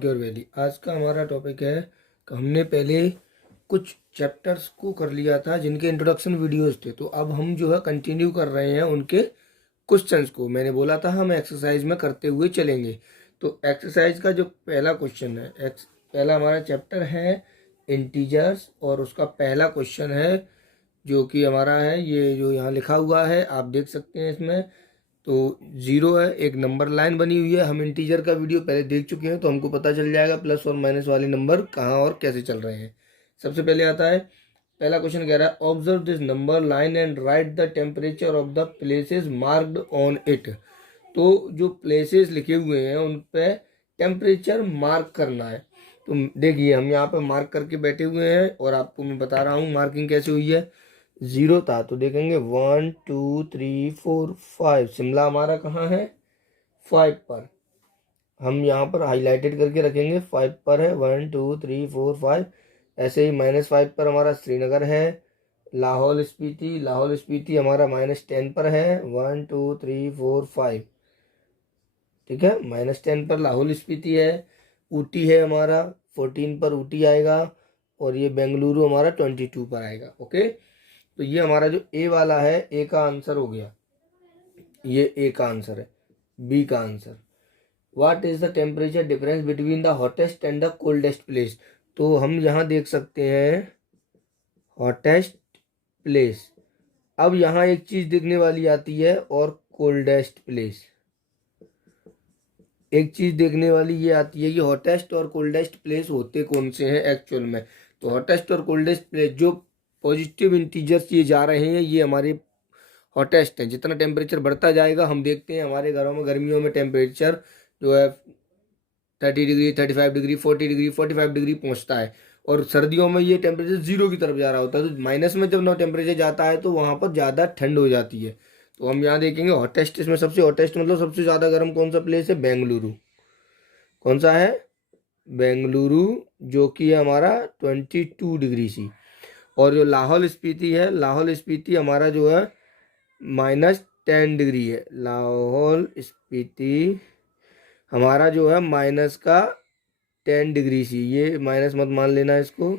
भाग्य और वैली। आज का हमारा टॉपिक है कि हमने पहले कुछ चैप्टर्स को कर लिया था जिनके इंट्रोडक्शन वीडियोस थे, तो अब हम जो है कंटिन्यू कर रहे हैं उनके क्वेश्चंस को। मैंने बोला था हम एक्सरसाइज में करते हुए चलेंगे। तो एक्सरसाइज का जो पहला क्वेश्चन है, पहला हमारा चैप्टर है इंटीजर्स, और उसका पहला क्वेश्चन है जो कि हमारा है ये जो यहाँ लिखा हुआ है, आप देख सकते हैं इसमें। तो 0 है, एक नंबर लाइन बनी हुई है। हम इंटीजर का वीडियो पहले देख चुके हैं तो हमको पता चल जाएगा प्लस और माइनस वाले नंबर कहाँ और कैसे चल रहे हैं। सबसे पहले आता है पहला क्वेश्चन, कह रहा है observe this number line and right the temperature of the places marked on it. तो जो प्लेसेस लिखे हुए हैं उन पे टेम्परेचर मार्क करना है। तो देखिए हम यहाँ पे मार्क करके बैठे हुए हैं और आपको मैं बता रहा हूँ मार्किंग कैसे हुई है। 0 था तो देखेंगे 1 2 3 4 5, शिमला हमारा कहाँ है 5 पर। हम यहाँ पर हाईलाइटेड करके रखेंगे 5 पर है, 1 2 3 4 5। ऐसे ही -5 पर हमारा श्रीनगर है। लाहौल स्पीति हमारा -10 पर है, 1 2 3 4 5। ठीक है, -10 पर लाहौल स्पीति है। ऊटी है हमारा 14 पर ऊटी आएगा, और ये बेंगलुरु हमारा 22 पर आएगा। ओके, तो ये हमारा जो ए वाला है, ए का आंसर हो गया, ये ए का आंसर है। बी का answer, what is the temperature difference between the hottest and the coldest place. तो हम यहाँ देख सकते हैं हॉटेस्ट प्लेस। अब यहाँ एक चीज देखने वाली आती है, और कोल्डेस्ट प्लेस। एक चीज देखने वाली ये आती है कि हॉटेस्ट और कोल्डेस्ट प्लेस होते कौन से हैं एक्चुअल में। तो हॉटेस्ट और कोल्डेस्ट प्लेस, जो पॉजिटिव इंटीजर्स ये जा रहे हैं, ये हमारे हॉटेस्ट है। जितना टेम्परेचर बढ़ता जाएगा, हम देखते हैं हमारे घरों में गर्मियों में टेम्परेचर जो है 30 डिग्री 35 डिग्री 40 डिग्री 45 डिग्री पहुंचता है, और सर्दियों में ये टेम्परेचर 0 की तरफ जा रहा होता है। तो माइनस में जब टेम्परेचर जाता है तो वहाँ पर ज़्यादा ठंड हो जाती है। तो हम यहाँ देखेंगे हॉटेस्ट, इसमें सबसे हॉटेस्ट मतलब सबसे ज़्यादा गर्म कौन सा प्लेस है, बेंगलुरु। कौन सा है, बेंगलुरु, जो कि है हमारा 22 डिग्री सी। और जो लाहौल स्पीति है, लाहौल स्पीति हमारा जो है -10 डिग्री है। लाहौल स्पीति हमारा जो है -10 डिग्री सी, ये माइनस मत मान लेना इसको,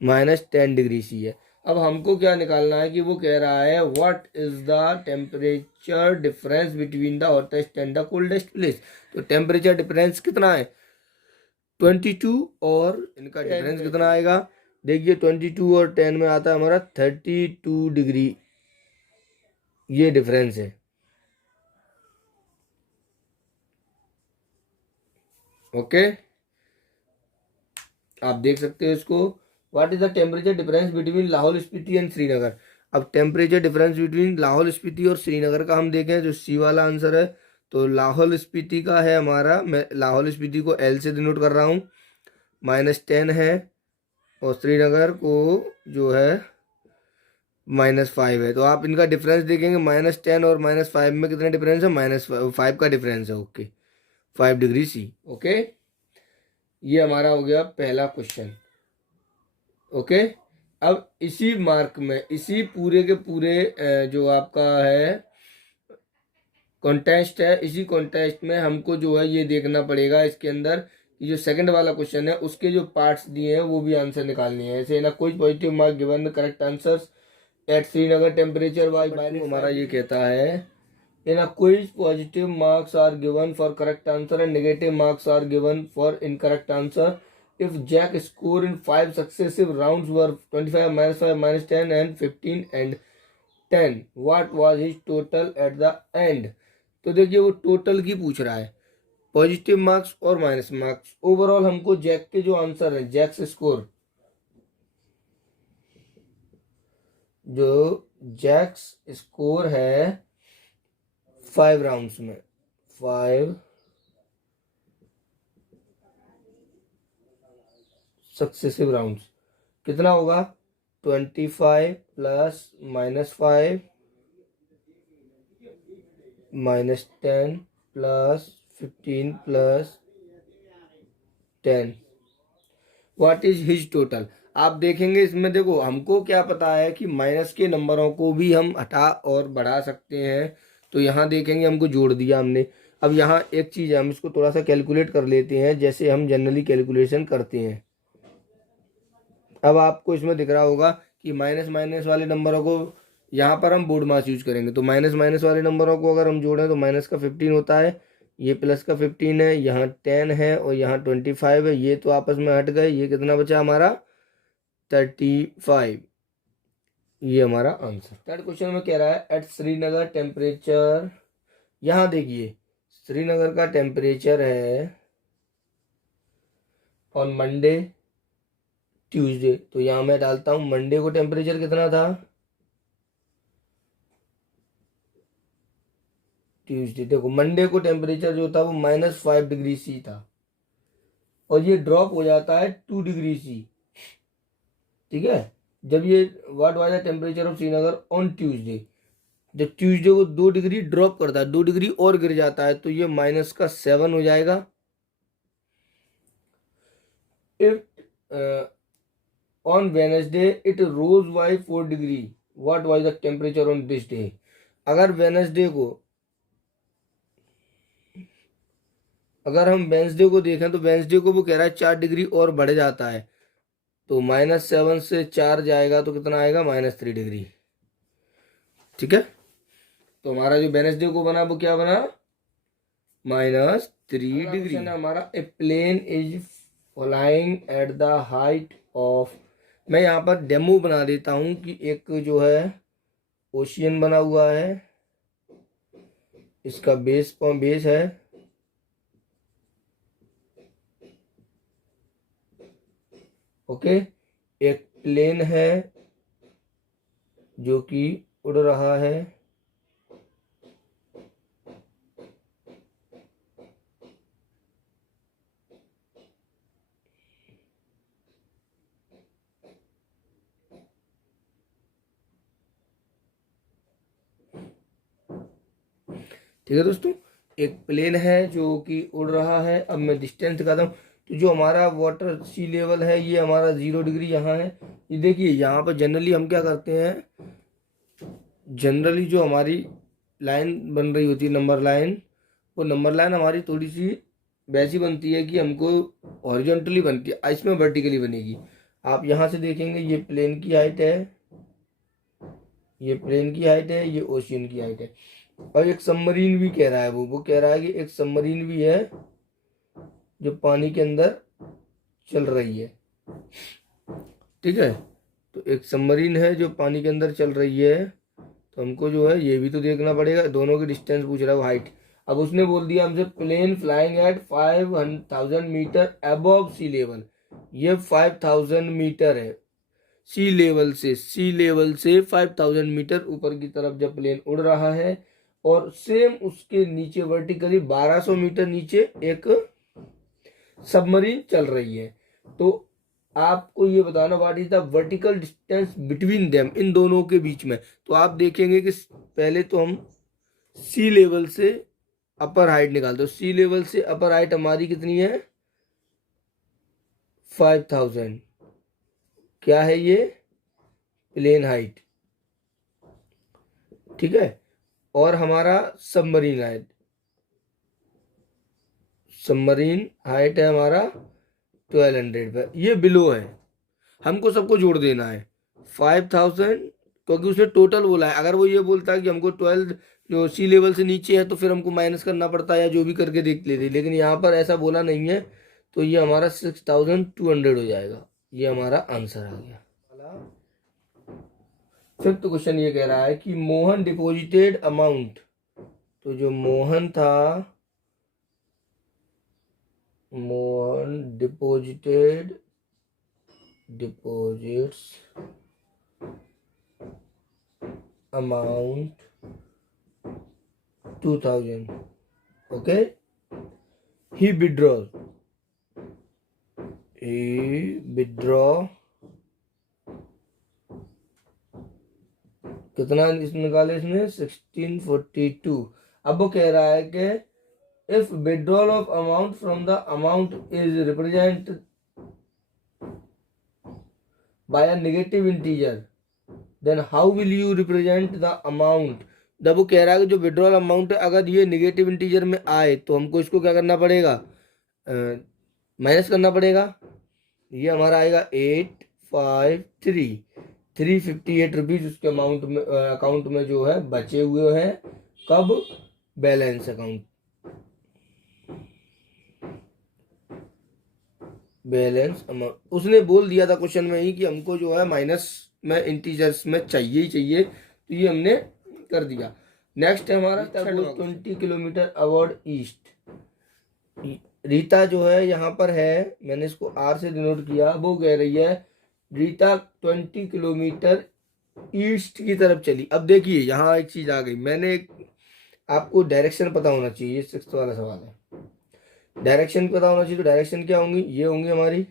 -10 डिग्री सी है। अब हमको क्या निकालना है कि वो कह रहा है what is the temperature difference between the hottest and the coldest place. तो टेम्परेचर डिफरेंस कितना है 22, और इनका डिफरेंस कितना आएगा, देखिए 22 और 10 में आता है हमारा 32 डिग्री, ये डिफरेंस है। ओके, आप देख सकते हो इसको। What is the temperature difference between Lahaul Spiti and Srinagar. अब temperature difference between Lahaul Spiti और श्रीनगर का हम देखें, जो सी वाला आंसर है, तो लाहौल स्पीति का है हमारा, मैं लाहौल स्पीति को L से डिनोट कर रहा हूँ, -10 है, और श्रीनगर को जो है -5 है। तो आप इनका डिफरेंस देखेंगे, -10 और -5 में कितना डिफरेंस है, -5 का डिफरेंस है। Okay, 5 degree C. ओके, ये हमारा हो गया पहला क्वेश्चन। ओके, अब इसी मार्क में, इसी पूरे के पूरे जो आपका है कॉन्टेस्ट है, इसी कॉन्टेस्ट में हमको जो है ये देखना पड़ेगा इसके अंदर कि जो सेकंड वाला क्वेश्चन है उसके जो पार्ट्स दिए हैं वो भी आंसर निकालने हैं। ऐसे ना कोई positive mark given the correct answers at Srinagar temperature wise, हमारा ये कहता है in a quiz positive marks are given for correct answer and negative marks are given for incorrect answer. If Jack score in 5 successive rounds were 25, -5, -10 and 15 and 10, what was his total at the end। तो देखिए वो total की पूछ रहा है, positive marks और minus marks. Overall हमको Jack के जो आंसर है, जैक्स स्कोर, जो जैक्स स्कोर है 5 राउंड्स में, 5 सक्सेसिव राउंड्स, कितना होगा 25 plus -5 -10 plus 15 plus 10, what is his total. आप देखेंगे इसमें, देखो हमको क्या पता है कि माइनस के नंबरों को भी हम हटा और बढ़ा सकते हैं। तो यहाँ देखेंगे हमको जोड़ दिया हमने, अब यहाँ एक चीज़ है, हम इसको थोड़ा सा कैलकुलेट कर लेते हैं जैसे हम जनरली कैलकुलेशन करते हैं। अब आपको इसमें दिख रहा होगा कि माइनस माइनस वाले नंबरों को यहाँ पर हम बोर्ड मास यूज करेंगे, तो माइनस माइनस वाले नंबरों को अगर हम जोड़ें तो माइनस का 15 होता है, ये प्लस का 15 है, यहाँ 10 है और यहाँ 25 है, ये तो आपस में हट गए, ये कितना बचा हमारा 35। ये हमारा आंसर। थर्ड क्वेश्चन में कह रहा है एट श्रीनगर टेम्परेचर, यहाँ देखिए श्रीनगर का टेम्परेचर है ऑन मंडे ट्यूसडे, तो यहाँ मैं डालता हूँ मंडे को टेम्परेचर कितना था, ट्यूसडे देखो मंडे को टेम्परेचर जो था वो -5 डिग्री सी था और ये ड्रॉप हो जाता है 2 डिग्री सी। ठीक है, जब ये what was the temperature of Srinagar on Tuesday, जब ट्यूसडे को 2 डिग्री ड्रॉप करता है, 2 डिग्री और गिर जाता है, तो ये -7 हो जाएगा। If on Wednesday it rose by 4 degree, what was the temperature on this day. अगर हम वेंसडे को देखें तो वेंसडे को वो कह रहा है 4 डिग्री और बढ़ जाता है, तो -7 से 4 जाएगा तो कितना आएगा -3 डिग्री। ठीक है, तो हमारा जो वेनसडे को बना वो क्या बना -3 डिग्री। हमारा a plane is flying at the height of, मैं यहाँ पर डेमो बना देता हूँ कि एक जो है ओशियन बना हुआ है, इसका बेस है, ओके, एक प्लेन है जो कि उड़ रहा है, ठीक है दोस्तों, एक प्लेन है जो कि उड़ रहा है। अब मैं डिस्टेंस दिखाता हूँ, तो जो हमारा वाटर सी लेवल है ये हमारा 0 डिग्री यहाँ है। ये देखिए यहाँ पर जनरली हम क्या करते हैं, जनरली जो हमारी लाइन बन रही होती है नंबर लाइन, वो नंबर लाइन हमारी थोड़ी सी वैसी बनती है कि हमको हॉरिजॉन्टली बनती है, इसमें वर्टिकली बनेगी। आप यहाँ से देखेंगे ये प्लेन की हाइट है, ये प्लेन की हाइट है, ये ओशियन की हाइट है। और एक सबमरीन भी कह रहा है, वो कह रहा है कि एक सबमरीन भी है जो पानी के अंदर चल रही है। ठीक है, तो एक सबमरीन है जो पानी के अंदर चल रही है, तो हमको जो है ये भी तो देखना पड़ेगा, दोनों की डिस्टेंस पूछ रहा है, हाइट। अब उसने बोल दिया हमसे plane flying at 5000 metre above sea level, ये 5000 मीटर है सी लेवल से 5000 मीटर ऊपर की तरफ जब प्लेन उड़ रहा है, और सेम उसके नीचे वर्टिकली 1200 मीटर नीचे एक सबमरीन चल रही है। तो आपको ये बताना what is the vertical distance between them, इन दोनों के बीच में। तो आप देखेंगे कि पहले तो हम सी लेवल से अपर हाइट निकालते, सी लेवल से अपर हाइट हमारी कितनी है 5000, क्या है ये प्लेन हाइट। ठीक है, और हमारा सबमरीन हाइट है हमारा 1200 पे, ये बिलो है, हमको सबको जोड़ देना है 5000, क्योंकि उसने टोटल बोला है। अगर वो ये बोलता है कि हमको 12 जो सी लेवल से नीचे है तो फिर हमको माइनस करना पड़ता है या जो भी करके देख लेते, लेकिन यहाँ पर ऐसा बोला नहीं है, तो ये हमारा 6200 हो जाएगा, ये हमारा आंसर आ गया। फिफ्थ क्वेश्चन ये कह रहा है कि मोहन डिपॉजिटेड अमाउंट, तो जो मोहन था, Mohan deposits amount 2000, okay, he withdraw कितना निकाले इसने 1642। अब वो कह रहा है कि if withdrawal of amount from the amount is represented by a negative integer, then how will you represent the amount। जब वो कह रहा है कि जो विड्रॉल अमाउंट है अगर ये निगेटिव इंटीजर में आए तो हमको इसको क्या करना पड़ेगा, माइनस करना पड़ेगा। ये हमारा आएगा 853 उसके अमाउंट में, अकाउंट में जो है बचे हुए हैं। कब, बैलेंस अकाउंट, बैलेंस अमाउंट। उसने बोल दिया था क्वेश्चन में ही कि हमको जो है माइनस में इंटीजर्स में चाहिए ही चाहिए, तो ये हमने कर दिया। नेक्स्ट है हमारा 20 किलोमीटर अवॉर्ड ईस्ट। रीता जो है यहाँ पर है, मैंने इसको आर से डिनोट किया, वो कह रही है रीता 20 किलोमीटर ईस्ट की तरफ चली। अब देखिए यहाँ एक चीज आ गई, मैंने आपको डायरेक्शन पता होना चाहिए, ये 6th वाला सवाल है। डायरेक्शन पता होना चाहिए, तो डायरेक्शन क्या होंगी, ये होंगी हमारी,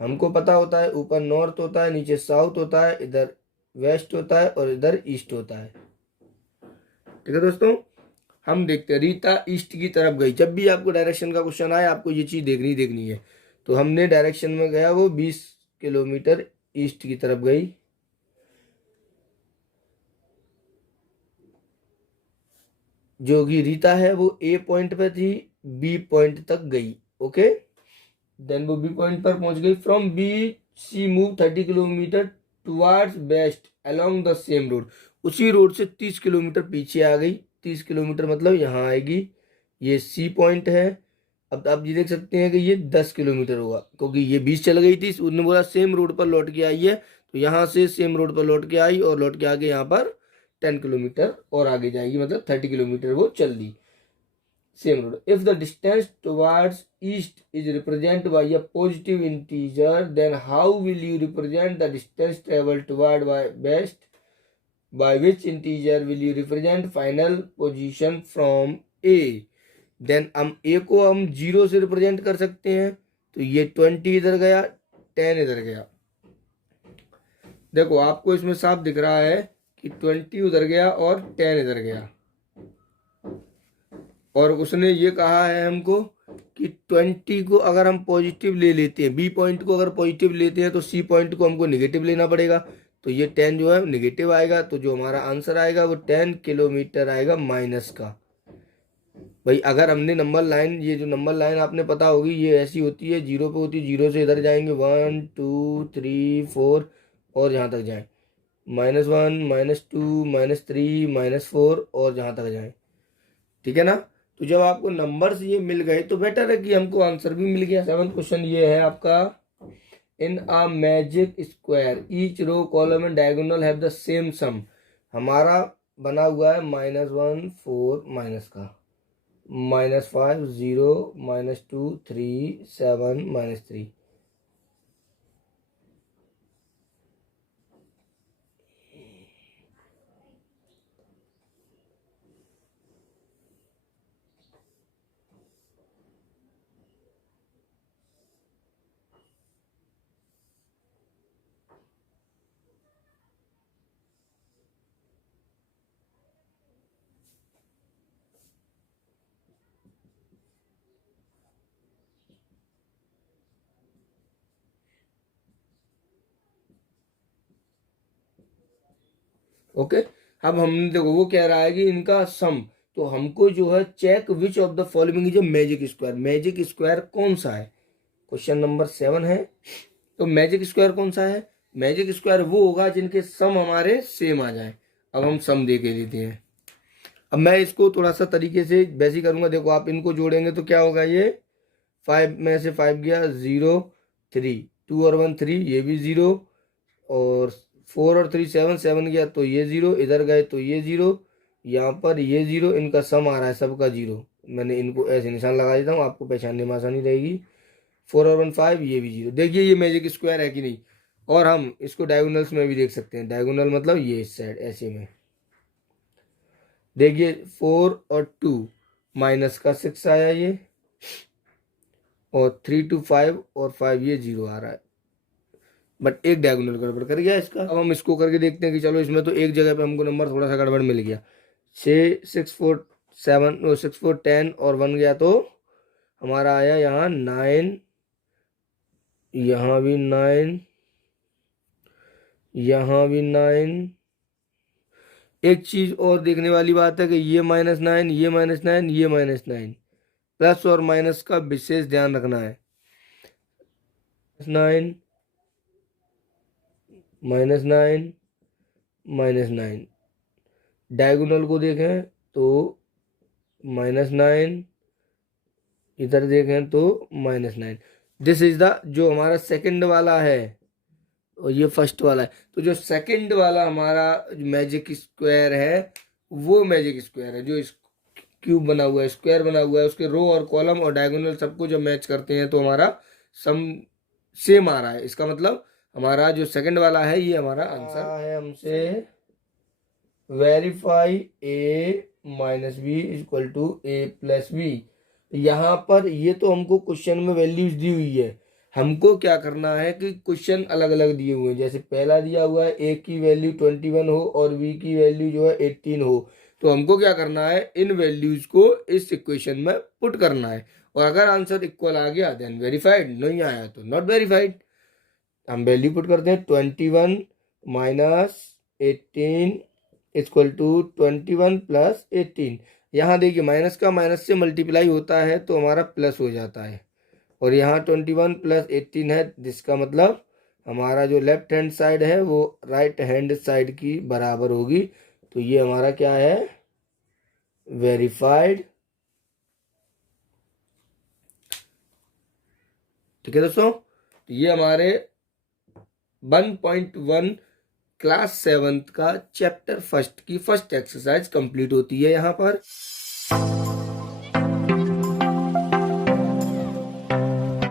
हमको पता होता है ऊपर नॉर्थ होता है, नीचे साउथ होता है, इधर वेस्ट होता है और इधर ईस्ट होता है। ठीक है दोस्तों, हम देखते हैं रीता ईस्ट की तरफ गई। जब भी आपको डायरेक्शन का क्वेश्चन आए आपको ये चीज देखनी है। तो हमने डायरेक्शन में गया, वो 20 किलोमीटर ईस्ट की तरफ गई। जो कि रीता है वो ए पॉइंट पे थी, बी पॉइंट तक गई। ओके, देन वो बी पॉइंट पर पहुंच गई। From B she move 30 kilometre towards west along the same road. उसी रोड से 30 किलोमीटर पीछे आ गई। 30 किलोमीटर मतलब यहाँ आएगी, ये सी पॉइंट है। अब आप ये देख सकते हैं कि ये 10 किलोमीटर होगा, क्योंकि ये 20 चल गई थी, उसने बोला सेम रोड पर लौट के आई है, तो यहाँ से सेम रोड पर लौट के आई और लौट के आगे यहाँ पर 10 किलोमीटर और आगे जाएगी, मतलब 30 किलोमीटर वो चल दी same road. If the distance towards east is represent by a positive integer, then how will you represent the distance travel toward by west, by which integer will you represent final position from A. देन हम A को हम 0 से represent कर सकते हैं, तो ये 20 इधर गया, 10 इधर गया। देखो आपको इसमें साफ दिख रहा है कि 20 उधर गया और 10 इधर गया। और उसने ये कहा है हमको कि 20 को अगर हम पॉजिटिव ले लेते हैं, बी पॉइंट को अगर पॉजिटिव लेते हैं तो सी पॉइंट को हमको नेगेटिव लेना पड़ेगा, तो ये 10 जो है नेगेटिव आएगा। तो जो हमारा आंसर आएगा वो 10 किलोमीटर आएगा माइनस का। भाई अगर हमने नंबर लाइन, ये जो नंबर लाइन आपने पता होगी, ये ऐसी होती है, 0 पे होती है, 0 से इधर जाएंगे 1 2 3 4 और जहाँ तक जाएं, -1 -2 -3 -4 और जहाँ तक जाएं। ठीक है ना। तो जब आपको नंबर्स ये मिल गए तो बेटर है कि हमको आंसर भी मिल गया। 7th क्वेश्चन ये है आपका, in a magic square each row column and diagonal have the same sum. हमारा बना हुआ है -1 4 माइनस का, -5 0 -2 3 7 -3। ओके, अब हमने देखो वो कह रहा है कि इनका सम, तो हमको जो है check which of the following is a magic square. Magic square कौन सा है, क्वेश्चन नंबर 7 है। तो मैजिक स्क्वायर कौन सा है, मैजिक स्क्वायर वो होगा जिनके सम हमारे सेम आ जाए। अब हम सम दे के देते हैं। अब मैं इसको थोड़ा सा तरीके से वैसे ही करूंगा। देखो आप इनको जोड़ेंगे तो क्या होगा, ये 5 में से 5 गया 0 3, 2 और 1 3, ये भी 0, और 4 और 3 7, 7 गया तो ये 0, इधर गए तो ये 0, यहाँ पर ये 0, इनका सम आ रहा है सबका 0। मैंने इनको ऐसे निशान लगा देता हूँ, आपको पहचानने में आसानी रहेगी। 4 और 1 5, ये भी 0। देखिए ये मैजिक स्क्वायर है कि नहीं। और हम इसको डायगोनल्स में भी देख सकते हैं, डायगोनल मतलब ये इस साइड ऐसे में देखिए 4 और 2 माइनस का 6 आया ये, और 3 2 5 और 5 ये 0 आ रहा है, बट एक डायगोनल गड़बड़ कर गया इसका। अब हम इसको करके देखते हैं कि चलो इसमें तो एक जगह पे हमको नंबर थोड़ा सा गड़बड़ मिल गया। 6 4 7 6 4 10 और 1 गया तो हमारा आया यहाँ 9, यहाँ भी 9, यहाँ भी 9, एक चीज और देखने वाली बात है कि ये -9, ये -9, ये -9, प्लस और माइनस का विशेष ध्यान रखना है। 9 -9 -9, डायगोनल को देखें तो -9, इधर देखें तो -9। दिस इज द जो हमारा सेकंड वाला है और ये फर्स्ट वाला है। तो जो सेकंड वाला हमारा मैजिक स्क्वायर है वो मैजिक स्क्वायर है, जो इस क्यूब बना हुआ है, स्क्वायर बना हुआ है, उसके रो और कॉलम और डायगोनल सबको जब मैच करते हैं तो हमारा सम सेम आ रहा है। इसका मतलब हमारा जो सेकंड वाला है ये हमारा आंसर है। हमसे verify a minus B equal to a plus B. यहाँ पर ये तो हमको क्वेश्चन में वैल्यूज दी हुई है, हमको क्या करना है कि क्वेश्चन अलग अलग दिए हुए हैं। जैसे पहला दिया हुआ है a की वैल्यू 21 हो और b की वैल्यू जो है 18 हो, तो हमको क्या करना है, इन वैल्यूज को इस इक्वेशन में पुट करना है। और अगर आंसर इक्वल आ गया देन वेरीफाइड, नहीं आया तो नॉट वेरीफाइड। हम वैल्यू पुट करते हैं 21 माइनस 18 इक्वल टू 21 प्लस 18। यहाँ देखिए माइनस का माइनस से मल्टीप्लाई होता है तो हमारा प्लस हो जाता है, और यहाँ 21 प्लस 18 है, जिसका मतलब हमारा जो लेफ्ट हैंड साइड है वो राइट हैंड साइड की बराबर होगी। तो ये हमारा क्या है, वेरीफाइड। ठीक है दोस्तों, तो ये हमारे 1.1 क्लास 7th का चैप्टर फर्स्ट की फर्स्ट एक्सरसाइज कंप्लीट होती है यहाँ पर।